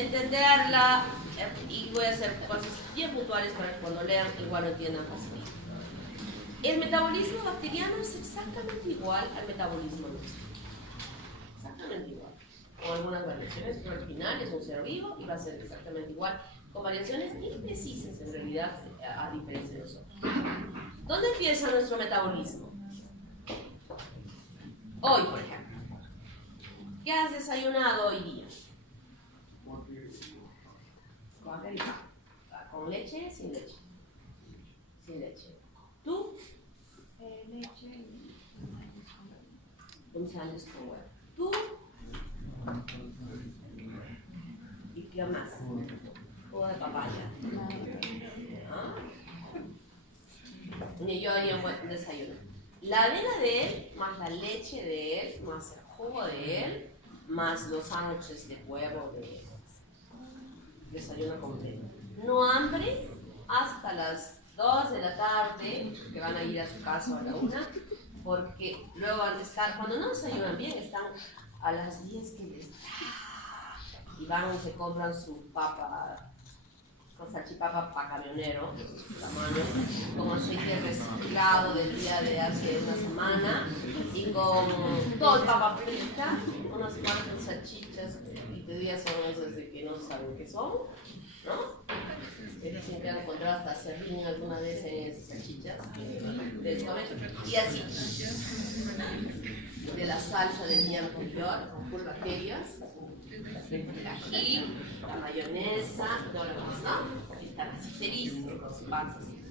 entenderla, y voy a hacer cosas bien puntuales para que cuando lean igual lo entiendan fácilmente. El metabolismo bacteriano es exactamente igual al metabolismo nuestro. Exactamente igual. Con algunas variaciones, pero al final es un ser vivo y va a ser exactamente igual, con variaciones imprecisas en realidad, a diferencia de nosotros. ¿Dónde empieza nuestro metabolismo? Hoy, por ejemplo. ¿Qué has desayunado hoy día? ¿Con leche? Sin leche. Sin leche. ¿Tú? Leche y Un sándwich con huevo. ¿Tú? ¿Y qué más? Jugo de papaya. ¿Ah? Y yo haría un buen desayuno. La avena de él, más la leche de él, más el jugo de él, más los sándwiches de huevo de él. Desayuno completo. No hambre hasta las 2 de la tarde, que van a ir a su casa a la 1, porque luego van a estar, cuando no desayunan bien, están a las 10 que les da, y van y se compran su papa, con salchipapa para camionero, de su tamaño, con aceite reciclado del día de hace una semana, y con todo el papa frita, unas cuantas salchichas, y te diría son esas de que no saben qué son, ¿no? Que dicen que han encontrado hasta serrín alguna vez en esas salchichas, y así, de la salsa del día anterior, con full bacterias, el ají, la mayonesa, todo lo demás, ¿no? Y están así felices con su panza así.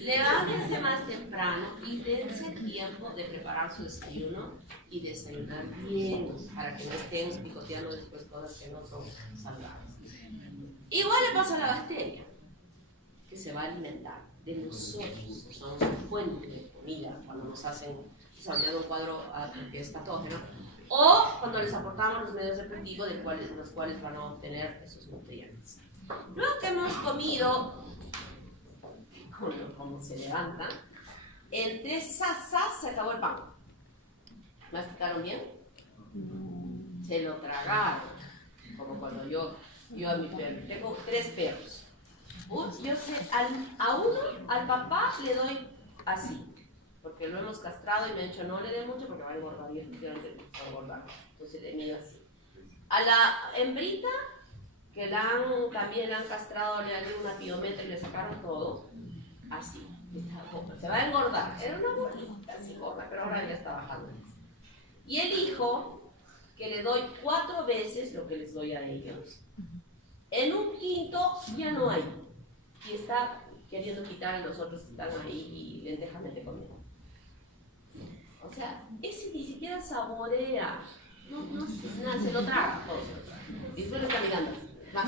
Levántense más temprano y dense el tiempo de preparar su desayuno y desayunar bien, para que no estén picoteando después cosas que no son saludables. Igual le pasa a la bacteria, que se va a alimentar de nosotros, son fuentes de comida cuando nos hacen desarrollar un cuadro que es patógeno, o cuando les aportamos los medios repetitivos los cuales van a obtener esos nutrientes. Luego que hemos comido, como se levanta, en 3 sasas se acabó el pan. ¿Masticaron bien? Se lo tragaron, como cuando yo a mi perro, tengo 3 perros. Yo sé, a uno, al papá le doy así, porque lo hemos castrado y me han dicho no le dé mucho porque va a engordar, y efectivamente va a engordar, entonces le mido así. A la hembrita, que también la han castrado, le han hecho una piometra y le sacaron todo, así, se va a engordar, era una bolita así gorda, pero ahora ya está bajando. Y el hijo, que le doy 4 veces lo que les doy a ellos, en un quinto ya no hay, y está queriendo quitar a los otros que están ahí y lentejamente comiendo. O sea, ese ni siquiera saborea, no se lo traga todo. Y después lo está mirando, más.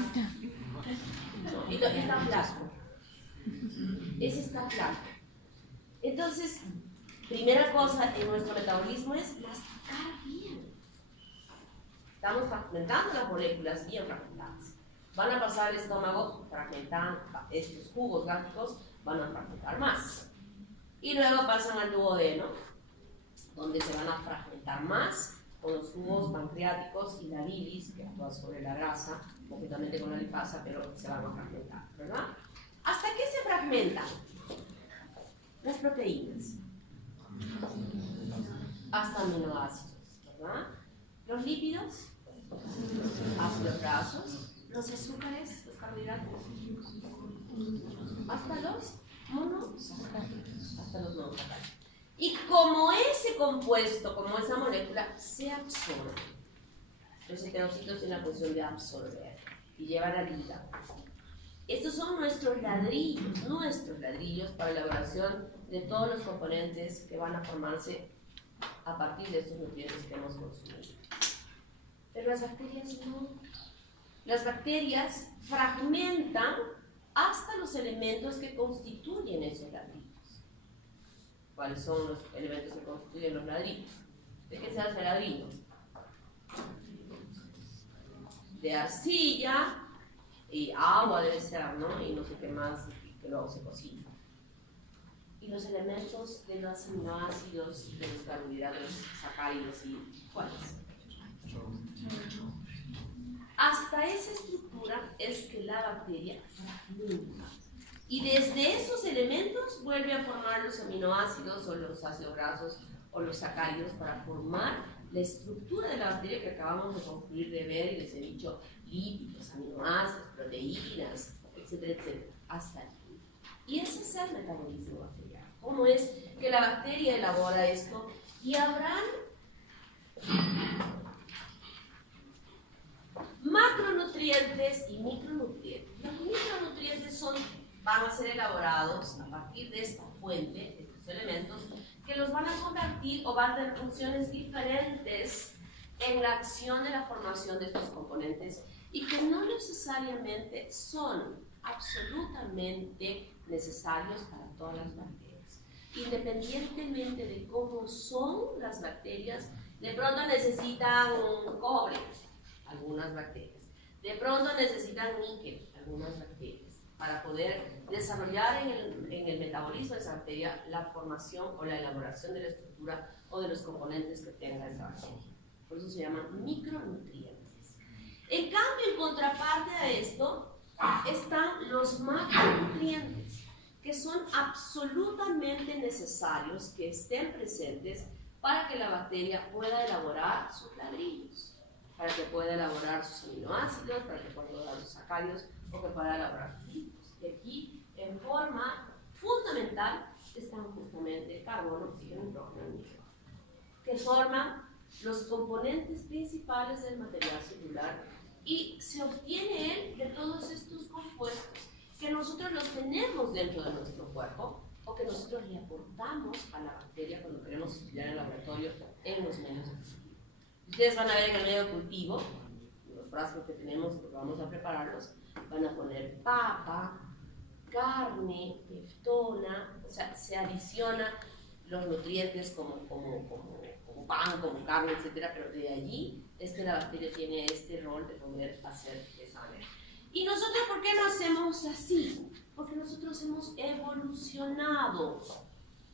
No, y está flaco. Ese está flaco. Entonces, primera cosa en nuestro metabolismo es masticar bien. Estamos fragmentando las moléculas bien fragmentadas. Van a pasar al estómago, fragmentan estos jugos gástricos, van a fragmentar más. Y luego pasan al duodeno, donde se van a fragmentar más con los jugos pancreáticos y la bilis, que actúa sobre la grasa, conjuntamente con la lipasa, pero se van a fragmentar, ¿verdad? ¿Hasta qué se fragmentan? Las proteínas. Hasta aminoácidos, ¿verdad? Los lípidos, ácidos grasos, los azúcares, los carbohidratos, hasta los monosacáridos, Y como ese compuesto, como esa molécula, se absorbe, los heterocitos tienen la función de absorber y llevar al hígado. Estos son nuestros ladrillos para la elaboración de todos los componentes que van a formarse a partir de estos nutrientes que hemos consumido. Pero las bacterias no. Las bacterias fragmentan hasta los elementos que constituyen esos ladrillos. ¿Cuáles son los elementos que constituyen los ladrillos? ¿De qué se hace el ladrillo? De arcilla y agua debe ser, ¿no? Y no sé qué más, que luego se cocina. Y los elementos de los aminoácidos, de los carbohidratos, sacáridos y ¿cuáles? Hasta hasta esa estructura es que la bacteria fragmenta. Y desde esos elementos vuelve a formar los aminoácidos o los ácidos grasos o los sacáridos para formar la estructura de la bacteria que acabamos de concluir de ver y les he dicho lípidos, aminoácidos, proteínas, etcétera, etcétera, hasta aquí. Y ese es el metabolismo bacteriano. ¿Cómo es que la bacteria elabora esto? Y habrán macronutrientes y micronutrientes. Los micronutrientes van a ser elaborados a partir de esta fuente, de estos elementos, que los van a convertir o van a tener funciones diferentes en la acción de la formación de estos componentes y que no necesariamente son absolutamente necesarios para todas las bacterias. Independientemente de cómo son las bacterias, de pronto necesitan cobre, algunas bacterias. De pronto necesitan níquel, algunas bacterias, para poder desarrollar en el metabolismo de esa bacteria la formación o la elaboración de la estructura o de los componentes que tenga esa bacteria. Por eso se llaman micronutrientes. En cambio, en contraparte a esto, están los macronutrientes, que son absolutamente necesarios que estén presentes para que la bacteria pueda elaborar sus ladrillos, para que pueda elaborar sus aminoácidos, para que pueda elaborar sus sacáridos o que pueda elaborar sus lípidos. Y aquí, en forma fundamental, están justamente carbono, oxígeno, nitrógeno y nitrógeno, que forman los componentes principales del material celular y se obtiene él de todos estos compuestos que nosotros los tenemos dentro de nuestro cuerpo o que nosotros le aportamos a la bacteria cuando queremos estudiar en el laboratorio en los medios de cultivo. Ustedes van a ver en el medio de cultivo, los frascos que tenemos y que vamos a prepararlos, van a poner papa, carne, peftona, o sea, se adiciona los nutrientes como pan, como carne, etcétera, pero de allí es que la bacteria tiene este rol de poder hacer esa manera. ¿Y nosotros por qué no hacemos así? Porque nosotros hemos evolucionado.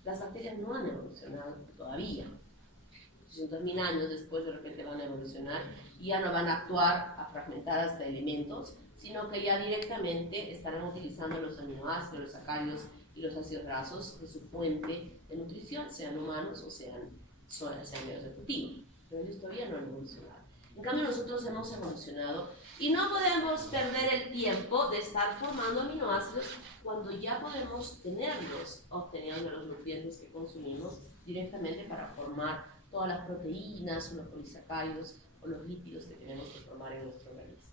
Las bacterias no han evolucionado todavía. 800.000 años después de repente van a evolucionar y ya no van a actuar a fragmentar hasta elementos, sino que ya directamente estarán utilizando los aminoácidos, los sacáridos y los ácidos grasos de su fuente de nutrición, sean humanos o sean medios de cultivo. Pero ellos todavía no han evolucionado. En cambio, nosotros hemos evolucionado y no podemos perder el tiempo de estar formando aminoácidos cuando ya podemos tenerlos obteniendo los nutrientes que consumimos directamente para formar todas las proteínas o los polisacáridos o los lípidos que tenemos que formar en nuestro organismo.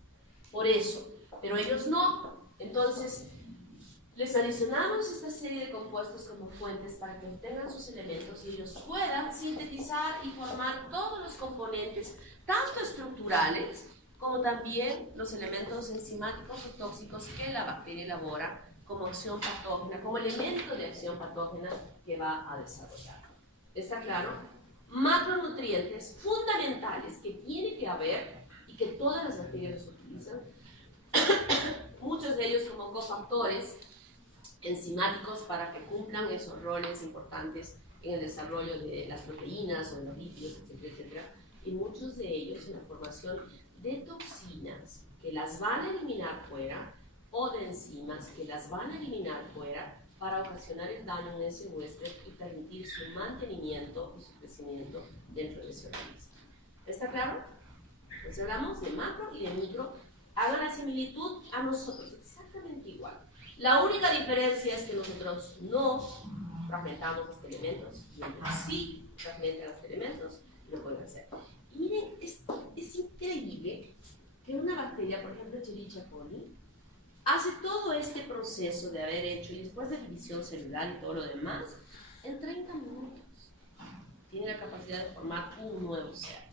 Por eso, pero ellos no. Entonces, les adicionamos esta serie de compuestos como fuentes para que obtengan sus elementos y ellos puedan sintetizar y formar todos los componentes, tanto estructurales como también los elementos enzimáticos o tóxicos que la bacteria elabora como acción patógena, como elemento de acción patógena que va a desarrollar. ¿Está claro? Macronutrientes fundamentales que tiene que haber y que todas las bacterias los utilizan, muchos de ellos como cofactores enzimáticos para que cumplan esos roles importantes en el desarrollo de las proteínas o de los lípidos, etcétera, etcétera, y muchos de ellos en la formación de toxinas que las van a eliminar fuera o de enzimas que las van a eliminar fuera para ocasionar el daño en ese huésped y permitir su mantenimiento y su crecimiento dentro de ese organismo. ¿Está claro? Pues hablamos de macro y de micro. Hagan la similitud a nosotros, exactamente igual. La única diferencia es que nosotros no fragmentamos los elementos y ellos sí fragmentan los elementos y lo pueden hacer. Y miren, es increíble que una bacteria, por ejemplo, Escherichia coli, hace todo este proceso de haber hecho y después de división celular y todo lo demás, en 30 minutos tiene la capacidad de formar un nuevo ser.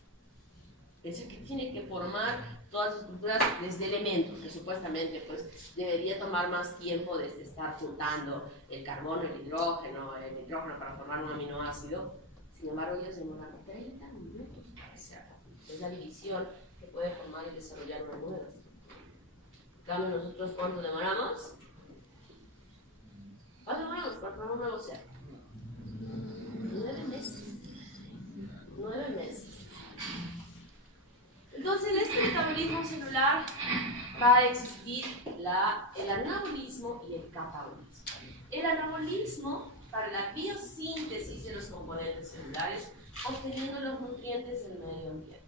Es decir, que tiene que formar todas las estructuras desde elementos, que supuestamente pues, debería tomar más tiempo desde estar juntando el carbono, el nitrógeno para formar un aminoácido. Sin embargo, ellos demoran 30 minutos para hacerlo. Es la división que puede formar y desarrollar una nueva estructura. En cambio, nosotros, ¿cuánto demoramos? ¿Cuánto demoramos para formar un nuevo ser? 9 meses. 9 meses. Entonces, este metabolismo metabolismo celular va a existir el anabolismo y el catabolismo. El anabolismo para la biosíntesis de los componentes celulares, obteniendo los nutrientes del medio ambiente.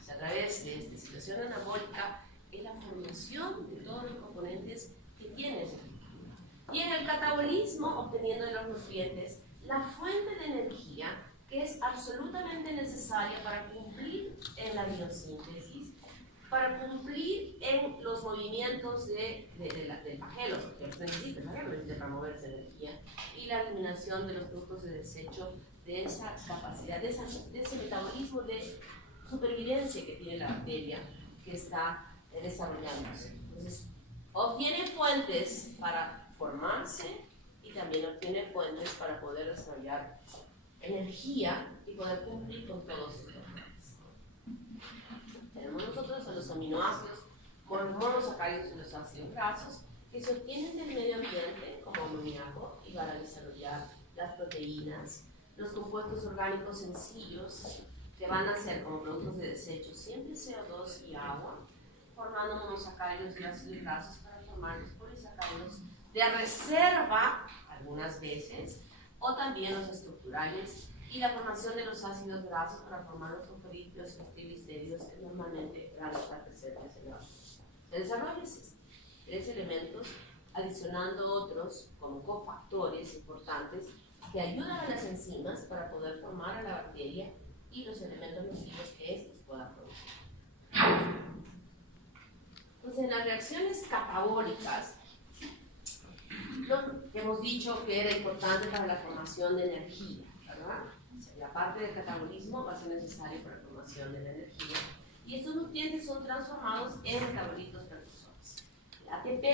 O sea, a través de esta situación anabólica es la formación de todos los componentes que tiene ese tipo. Y en el catabolismo, obteniendo los nutrientes, la fuente de energía que es absolutamente necesaria para cumplir en la biosíntesis, para cumplir en los movimientos del flagelo, que necesita para moverse energía, y la eliminación de los productos de desecho, de esa capacidad, de ese metabolismo de supervivencia que tiene la bacteria que está desarrollándose. Entonces, obtiene fuentes para formarse y también obtiene fuentes para poder desarrollar energía y poder cumplir con todos sus roles. Tenemos nosotros a los aminoácidos, monosacáridos y los ácidos grasos, que se obtienen del medio ambiente como amoníaco y van a desarrollar las proteínas, los compuestos orgánicos sencillos que van a ser como productos de desecho siempre CO2 y agua, formando monosacáridos y ácidos grasos para formar los polisacáridos de reserva algunas veces, o también los estructurales, y la formación de los ácidos grasos para formar los fosfolípidos y los triglicéridos que normalmente van a estar presentes en la bacteria. El desarrollo es este, 3 elementos, adicionando otros como cofactores importantes que ayudan a las enzimas para poder formar a la bacteria y los elementos nocivos que éstas puedan producir. Entonces, en las reacciones catabólicas, lo que hemos dicho que era importante para la formación de energía, ¿verdad? O sea, la parte del catabolismo va a ser necesaria para la formación de la energía y estos nutrientes son transformados en metabolitos precursores. El ATP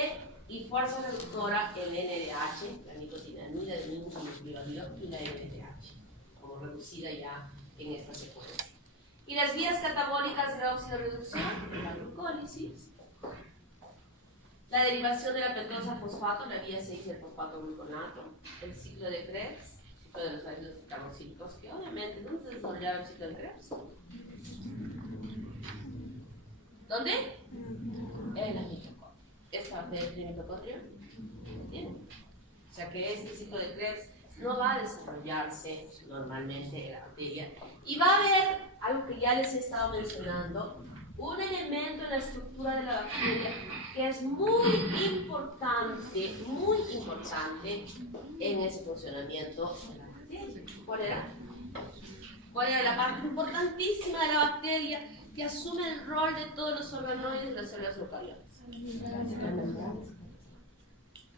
y fuerza reductora, el NADH, la nicotinamida de nucleótido y la NADH, como reducida ya en esta secuencia. Y las vías catabólicas de la oxidorreducción, la glucólisis, la derivación de la pentosa fosfato, la vía 6 del fosfato gluconato, el ciclo de Krebs, ciclo de los ácidos carboxílicos, que obviamente, ¿dónde se desarrollaba el ciclo de Krebs? ¿Dónde? En la mitocondria. ¿Esta bacteria tiene mitocondria? Tiene. O sea que este ciclo de Krebs no va a desarrollarse normalmente en la bacteria. Y va a haber algo que ya les he estado mencionando, un elemento en la estructura de la bacteria que es muy importante en ese funcionamiento de la bacteria. ¿Cuál era? ¿Cuál era la parte importantísima de la bacteria que asume el rol de todos los organoides de las células eucariotas?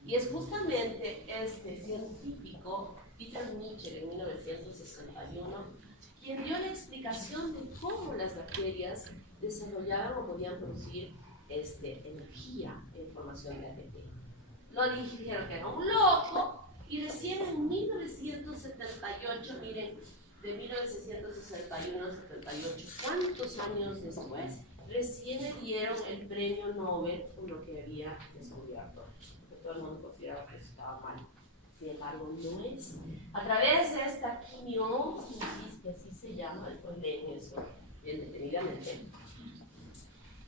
Y es justamente este científico, Peter Mitchell, en 1961, quien dio la explicación de cómo las bacterias desarrollaban o podían producir energía en formación de ATP. Lo dijeron que era un loco y recién en 1978, miren, de 1961 a 78, ¿cuántos años después? Recién le dieron el premio Nobel por lo que había descubierto, porque todo el mundo consideraba que eso estaba mal. Sin embargo, no es. A través de esta quimiosíntesis, que así se llama, después leen eso bien detenidamente,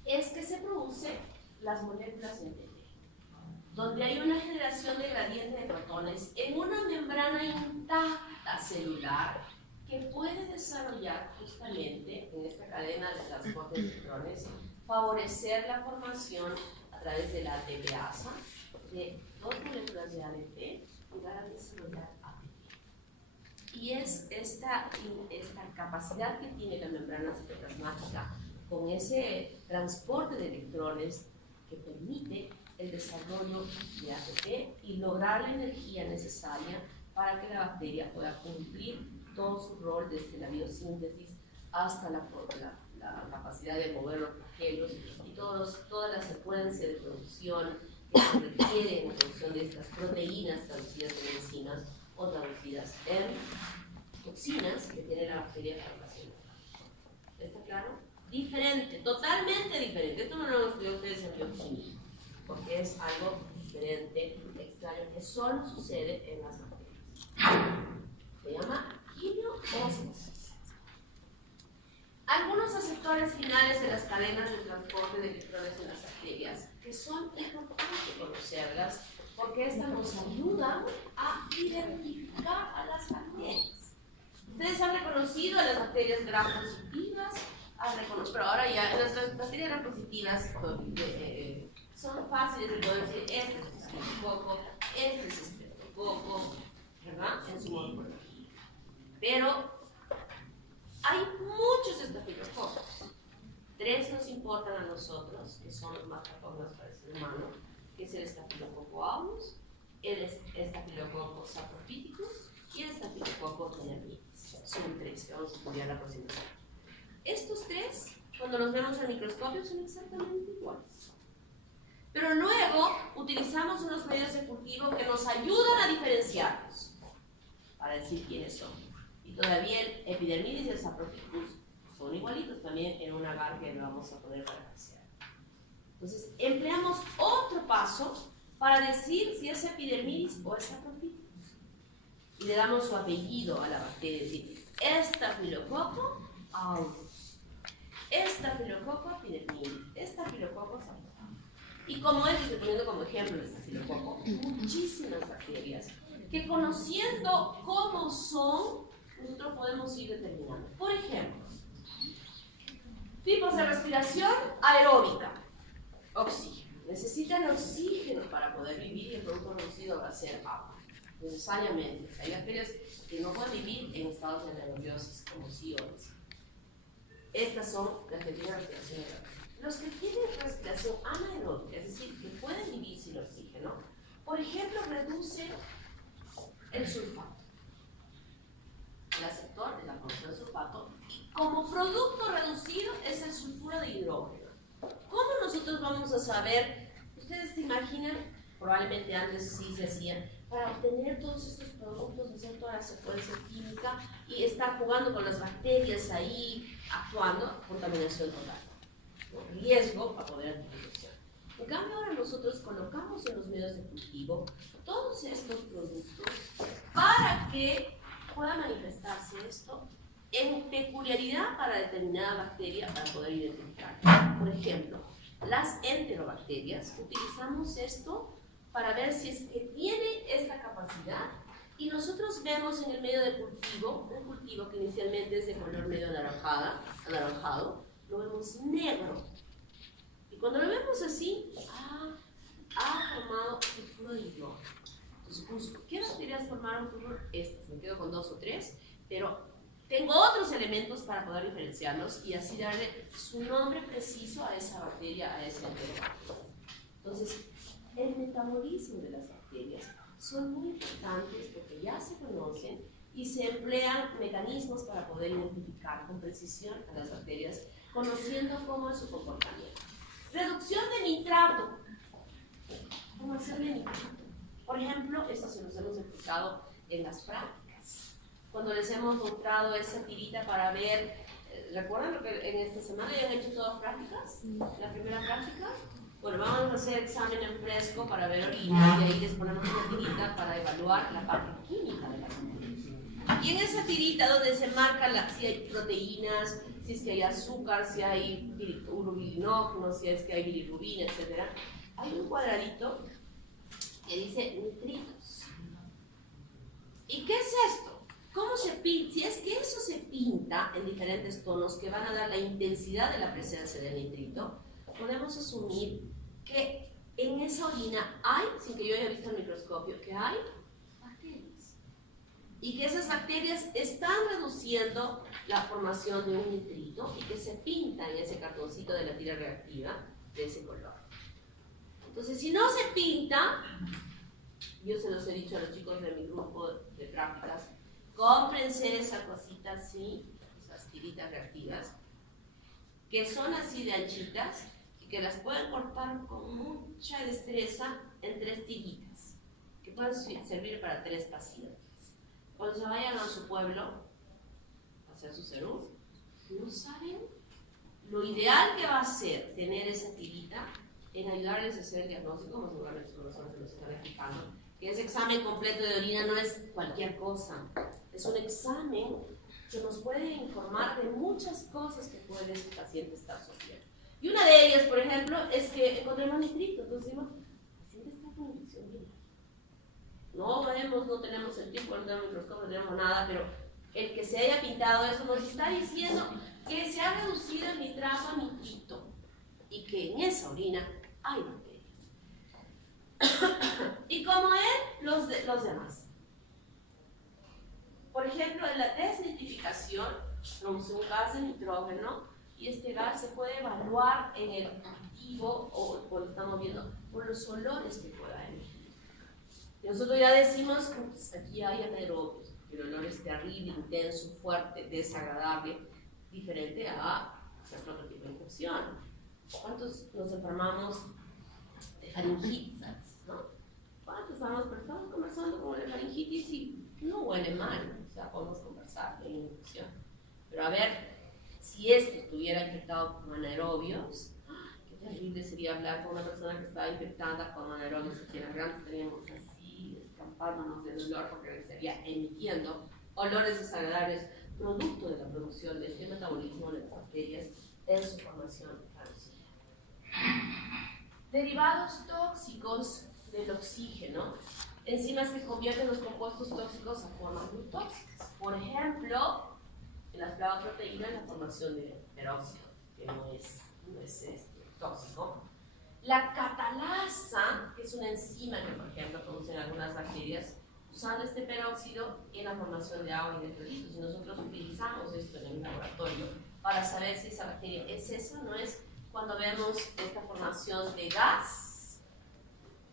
es que se producen las moléculas en ATP, donde hay una generación de gradiente de protones en una membrana intacta celular que puede desarrollar justamente en esta cadena de transporte de electrones, favorecer la formación a través de la ATPasa de 2 moléculas de ADP y van a desarrollar ATP. Y es esta capacidad que tiene la membrana citoplasmática con ese transporte de electrones que permite el desarrollo de ATP y lograr la energía necesaria para que la bacteria pueda cumplir todo su rol desde la biosíntesis hasta la capacidad de mover los flagelos y toda la secuencia de producción que se requiere en la producción de estas proteínas traducidas en enzimas o traducidas en toxinas que tiene la bacteria para la célula. ¿Está claro? Diferente, totalmente diferente. Esto no lo estudiado ustedes en bioquímica, porque es algo diferente, extraño, que solo sucede en las bacterias. Se llama quimiosmosis. algunos receptores finales de las cadenas de transporte de electrones en las arterias, que son importantes conocerlas, porque estas nos ayudan a identificar a las bacterias. Ustedes han reconocido a las bacterias gram positivas, pero ahora ya en las bacterias gram positivas son fáciles de poder decir, este es estreptococo, este es estreptococo, ¿verdad? En su morfología. Pero hay muchos estafilococos. 3 nos importan a nosotros, que son los más patógenos para el ser humano, que es el estafilococo aureus, el estafilococo saprophyticus y el estafilococo pneumonitis. Son 3 que vamos a estudiar la próxima semana. Estos 3, cuando los vemos al microscopio, son exactamente iguales. Pero luego utilizamos unos medios de cultivo que nos ayudan a diferenciarlos, para decir quiénes son. Y todavía el epidermidis y el saprophyticus son igualitos también en un agar que lo vamos a poder balancear. Entonces, empleamos otro paso para decir si es epidermidis o es saprophyticus. Y le damos su apellido a la bacteria, es decir, Staphylococcus aureus, Staphylococcus epidermidis, Staphylococcus saprophyticus. Y como estoy poniendo como ejemplo el estafilococo, muchísimas bacterias que conociendo cómo son, nosotros podemos ir determinando. Por ejemplo, tipos de respiración aeróbica, oxígeno. Necesitan oxígeno para poder vivir y el producto reducido va a ser agua, necesariamente. Hay bacterias que no pueden vivir en estados de anaerobiosis, como siones. Estas son las que tienen respiración aeróbica. Los que tienen respiración anaeróbica, es decir, que pueden vivir sin oxígeno, por ejemplo, reduce el sulfato, el aceptor de la formación de sulfato, y como producto reducido es el sulfuro de hidrógeno. ¿Cómo nosotros vamos a saber? Ustedes se imaginan, probablemente antes sí se hacían, para obtener todos estos productos, hacer toda la secuencia química y estar jugando con las bacterias ahí, actuando, contaminación total. Riesgo para poder adquisición. En cambio, ahora nosotros colocamos en los medios de cultivo todos estos productos para que pueda manifestarse esto en peculiaridad para determinada bacteria para poder identificar. Por ejemplo, las enterobacterias, utilizamos esto para ver si es que tiene esta capacidad y nosotros vemos en el medio de cultivo, un cultivo que inicialmente es de color medio anaranjado, lo vemos negro. Y cuando lo vemos así, ha formado sulfuro de hidrógeno. Entonces busco, ¿qué bacterias formaron sulfuro? Estas, me quedo con 2 o 3, pero tengo otros elementos para poder diferenciarlos y así darle su nombre preciso a esa bacteria, a ese enterobacteria. Entonces, el metabolismo de las bacterias son muy importantes porque ya se conocen y se emplean mecanismos para poder identificar con precisión a las bacterias, conociendo cómo es su comportamiento. Reducción de nitrato. ¿Cómo hacerle nitrato? Por ejemplo, esto se los hemos explicado en las prácticas. Cuando les hemos mostrado esa tirita para ver, ¿recuerdan lo que en esta semana ya han hecho todas prácticas? La primera práctica. Bueno, vamos a hacer examen en fresco para ver orina y ahí les ponemos una tirita para evaluar la parte química de las bacterias. Y en esa tirita donde se marca si hay proteínas, si es que hay azúcar, si hay urobilinógeno, si es que hay bilirrubina, etc. Hay un cuadradito que dice nitritos. ¿Y qué es esto? ¿Cómo se pinta? Si es que eso se pinta en diferentes tonos que van a dar la intensidad de la presencia del nitrito, podemos asumir que en esa orina hay, sin que yo haya visto el microscopio, que hay bacterias. Y que esas bacterias están reduciendo la formación de un nitrito y que se pinta en ese cartoncito de la tira reactiva de ese color. Entonces, si no se pinta, yo se los he dicho a los chicos de mi grupo de prácticas, cómprense esa cosita así, esas tiritas reactivas, que son así de anchitas, que las pueden cortar con mucha destreza en 3 tiritas, que pueden servir para 3 pacientes. Cuando se vayan a su pueblo a hacer su serú, no saben lo ideal que va a ser tener esa tirita en ayudarles a hacer el diagnóstico, como seguramente sus profesores se los están explicando, que ese examen completo de orina no es cualquier cosa, es un examen que nos puede informar de muchas cosas que puede ese paciente estar sufriendo. Y una de ellas, por ejemplo, es que encontremos nitrito. Entonces decimos, el paciente está con infección biliar. No vemos, no tenemos el tiempo, no tenemos microscopio, no tenemos nada, pero el que se haya pintado eso nos está diciendo que se ha reducido el nitrato a nitrito y que en esa orina hay bacterias. Y como él, los demás. Por ejemplo, en la desnitrificación produce un gas de nitrógeno y este gas se puede evaluar en el cultivo o lo estamos viendo por los olores que pueda emitir. Y nosotros ya decimos, pues, aquí hay anaerobios, el olor es terrible, intenso, fuerte, desagradable, diferente a otro tipo de infección. ¿Cuántos nos enfermamos de faringitis, ¿no? ¿Cuántos estamos conversando con la faringitis y no huele mal? O sea, podemos conversar de infección. Pero a ver, si esto estuviera infectado con anaerobios, qué terrible sería hablar con una persona que estaba infectada con anaerobios y que las gargantas estaríamos así, escampándonos del olor porque estaría emitiendo olores desagradables producto de la producción de este metabolismo de las bacterias en su formación reducida. Derivados tóxicos del oxígeno. Enzimas que convierten los compuestos tóxicos a formas muy tóxicas. Por ejemplo, en las flavoproteínas, la formación de peróxido, que no es tóxico. La catalasa, que es una enzima que, por ejemplo, producen algunas bacterias, usando este peróxido en la formación de agua y de electrolitos. Y nosotros utilizamos esto en el laboratorio para saber si esa bacteria es eso o no es cuando vemos esta formación de gas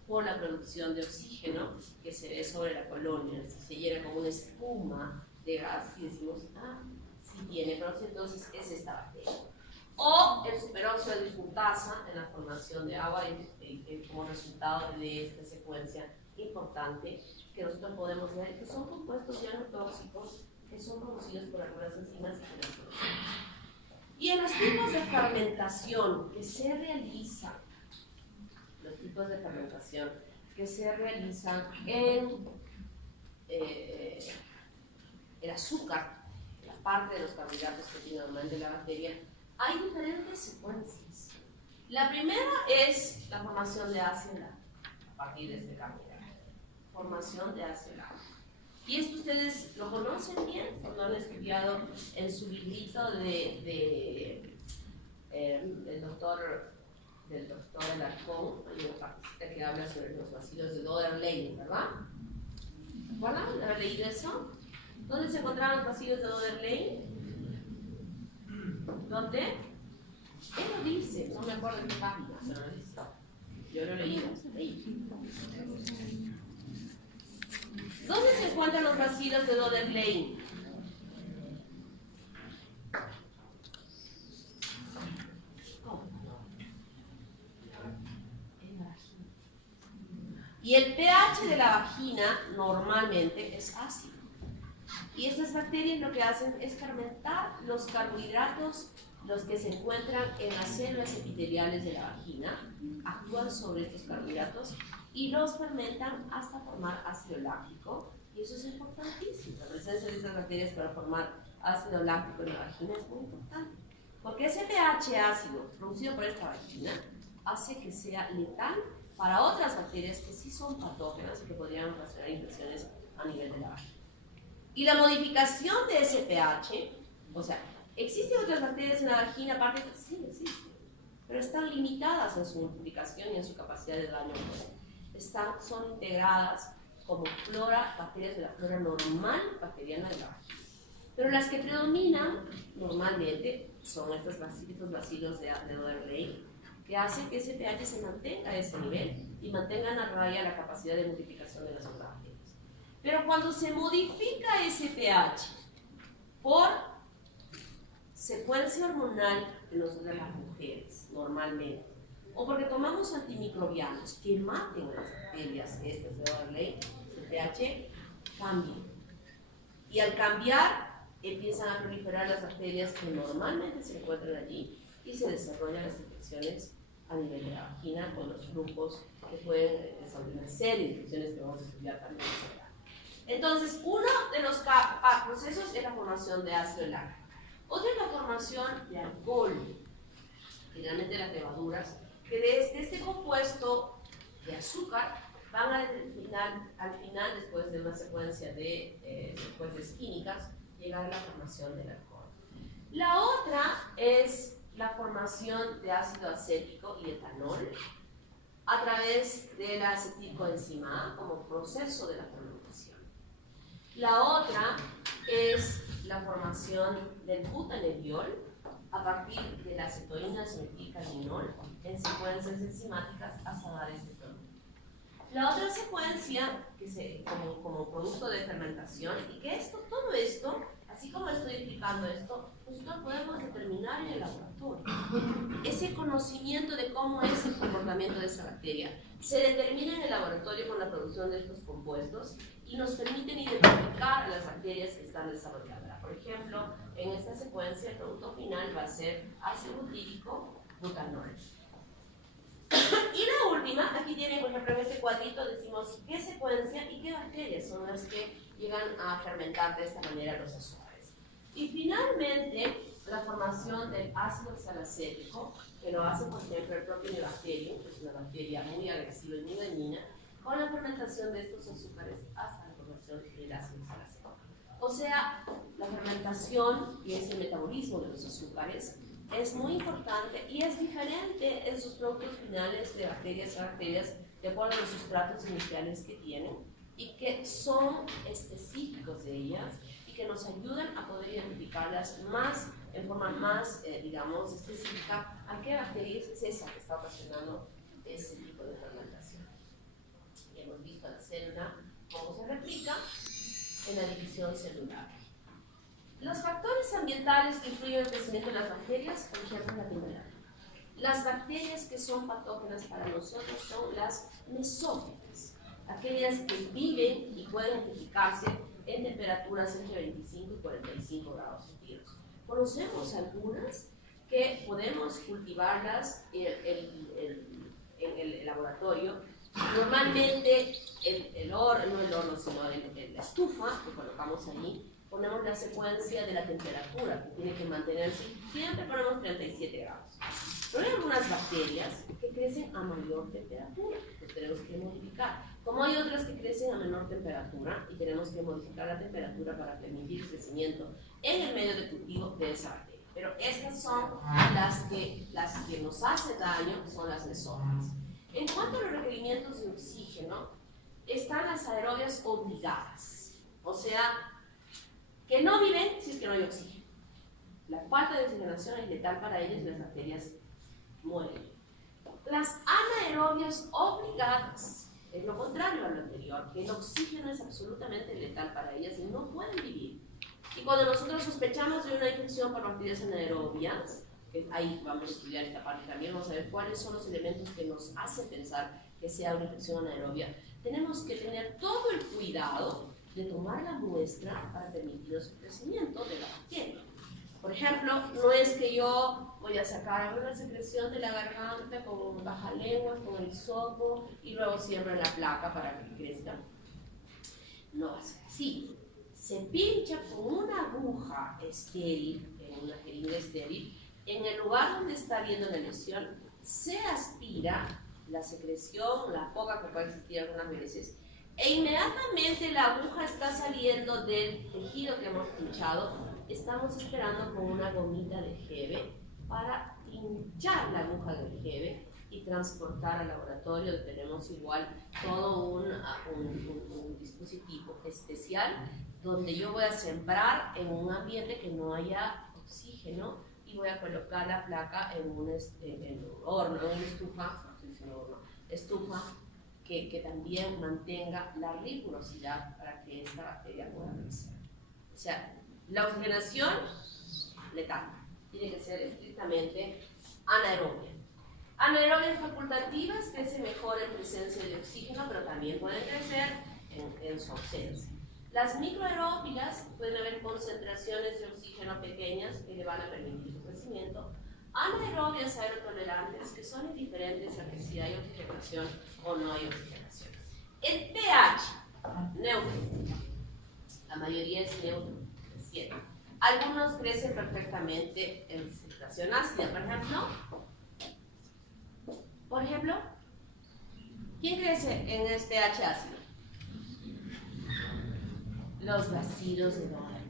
por la producción de oxígeno que se ve sobre la colonia. Si se llena como una espuma de gas y decimos, sí tiene peróxido, entonces es esta bacteria. O el superóxido de dismutasa en la formación de agua como resultado de esta secuencia importante que nosotros podemos ver que son compuestos ya no tóxicos que son producidos por algunas enzimas y en los tipos de fermentación que se realizan en el azúcar, la parte de los carbohidratos que tiene normalmente la bacteria, hay diferentes secuencias. La primera es la formación de ácido láctico a partir de este carbohidrato. Formación de ácido láctico. Y esto ustedes lo conocen bien, cuando han estudiado en su librito del doctor Alarcón, hay una partecita que habla sobre los bacilos de Doder-Leyden, ¿verdad? ¿Recuerdan de haber leído eso? ¿Dónde se encontraban los bacilos de Doder-Leyden? ¿Dónde? Él lo dice, no me acuerdo en qué página, pero lo dice. Yo lo he leído, ahí. ¿Dónde se encuentran los bacilos de Doder-Leyden? Y el pH de la vagina normalmente es ácido. Y estas bacterias lo que hacen es fermentar los carbohidratos, los que se encuentran en las células epiteliales de la vagina, actúan sobre estos carbohidratos y los fermentan hasta formar ácido láctico. Y eso es importantísimo. La presencia de estas bacterias para formar ácido láctico en la vagina es muy importante. Porque ese pH ácido producido por esta vagina hace que sea letal para otras bacterias que sí son patógenas y que podrían ocasionar infecciones a nivel de la vagina. Y la modificación de ese pH, o sea, ¿existen otras bacterias en la vagina aparte? Sí, existen, pero están limitadas en su multiplicación y en su capacidad de daño. Son integradas como flora, bacterias de la flora normal bacteriana de la vagina. Pero las que predominan normalmente son estos bacilos de Doder-Leyden, que hacen que ese pH se mantenga a ese nivel y mantengan a raya la capacidad de multiplicación de las otras bacterias. Pero cuando se modifica ese pH por secuencia hormonal de las mujeres, normalmente, o porque tomamos antimicrobianos que maten a las bacterias estas de Doder-Leyden, el pH cambia. Y al cambiar, empiezan a proliferar las bacterias que normalmente se encuentran allí y se desarrollan las infecciones a nivel de la vagina con los grupos que pueden desarrollar una serie de infecciones que vamos a estudiar también más adelante. Entonces, uno de los procesos es la formación de ácido láctico. Otro es la formación de alcohol, generalmente las levaduras, que desde este compuesto de azúcar van al final, después de una secuencia de secuencias químicas, llegar a la formación del alcohol. La otra es la formación de ácido acético y etanol a través de la acetilcoenzima A como proceso de la fermentación. La otra es la formación del butanediol a partir de la acetoína metilcalinol en secuencias enzimáticas hasta dar este producto. La otra secuencia, como producto de fermentación, y que todo esto, así como estoy explicando esto, nosotros podemos determinar en el laboratorio. Ese conocimiento de cómo es el comportamiento de esa bacteria se determina en el laboratorio con la producción de estos compuestos y nos permiten identificar las bacterias que están desarrollando. Por ejemplo, en esta secuencia el producto final va a ser ácido butírico butanol. Y la última, aquí tienen, por ejemplo, en este cuadrito decimos qué secuencia y qué bacterias son las que llegan a fermentar de esta manera los azúcares. Y finalmente, la formación del ácido oxalacético, que lo hace, por ejemplo, el Propionibacterium, que es una bacteria muy agresiva y muy dañina, con la fermentación de estos azúcares hasta la formación del ácido oxalacético. O sea, la fermentación y ese metabolismo de los azúcares es muy importante y es diferente en sus productos finales de bacterias a bacterias de acuerdo a los sustratos iniciales que tienen y que son específicos de ellas y que nos ayudan a poder identificarlas en forma más, digamos, específica a qué bacteria es esa que está ocasionando ese tipo de fermentación. Y hemos visto la célula cómo se replica en la división celular. Los factores ambientales que influyen en el crecimiento de las bacterias, por ejemplo, la temperatura. Las bacterias que son patógenas para nosotros son las mesófilas, aquellas que viven y pueden multiplicarse en temperaturas entre 25 y 45 grados centígrados. Conocemos algunas que podemos cultivarlas en el laboratorio. Normalmente la estufa que colocamos ahí, ponemos la secuencia de la temperatura, que tiene que mantenerse, siempre ponemos 37 grados. Pero hay algunas bacterias que crecen a mayor temperatura, que tenemos que modificar. Como hay otras que crecen a menor temperatura y tenemos que modificar la temperatura para permitir el crecimiento en el medio de cultivo de esa bacteria. Pero estas son las que nos hacen daño, son las mesófilas. En cuanto a los requerimientos de oxígeno, están las aerobias obligadas, o sea, que no viven si es que no hay oxígeno. La falta de oxigenación es letal para ellas y las bacterias mueren. Las anaerobias obligadas es lo contrario a lo anterior, que el oxígeno es absolutamente letal para ellas y no pueden vivir. Y cuando nosotros sospechamos de una infección por bacterias anaerobias, que ahí vamos a estudiar esta parte también, vamos a ver cuáles son los elementos que nos hacen pensar que sea una infección anaerobia, tenemos que tener todo el cuidado de tomar la muestra para permitir el crecimiento de la bacteria. Por ejemplo, no es que yo voy a sacar una secreción de la garganta con bajalenguas, con el hisopo y luego siembro en la placa para que crezca. No va a ser así. Se pincha con una aguja estéril, en una jeringa estéril, en el lugar donde está habiendo la lesión, se aspira la secreción, la poca que puede existir algunas veces, e inmediatamente la aguja está saliendo del tejido que hemos pinchado. Estamos esperando con una gomita de jeve para pinchar la aguja del jeve y transportar al laboratorio. Tenemos igual todo un dispositivo especial donde yo voy a sembrar en un ambiente que no haya oxígeno y voy a colocar la placa en un horno, en una estufa que también mantenga la rigurosidad para que esta bacteria pueda crecer. O sea, la oxigenación letal tiene que ser estrictamente anaerobia. Anaerobias facultativas crecen mejor en presencia de oxígeno, pero también pueden crecer en su ausencia. Las microaerófilas pueden haber concentraciones de oxígeno pequeñas que le van a permitir su crecimiento. Anaerobias aerotolerantes que son indiferentes a que si hay oxigenación o no hay oxigenación. El pH neutro La mayoría es neutro, es 7. Algunos crecen perfectamente en situación ácida, por ejemplo, ¿quién crece en este H ácido? Los bacilos de Doyle,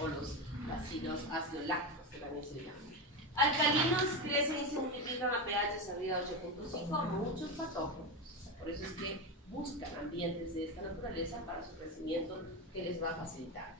o los bacilos ácido lácticos, que también se llaman. Alcalinos crecen y se multiplican a pH arriba de 8.5, muchos patógenos. Por eso es que buscan ambientes de esta naturaleza para su crecimiento que les va a facilitar.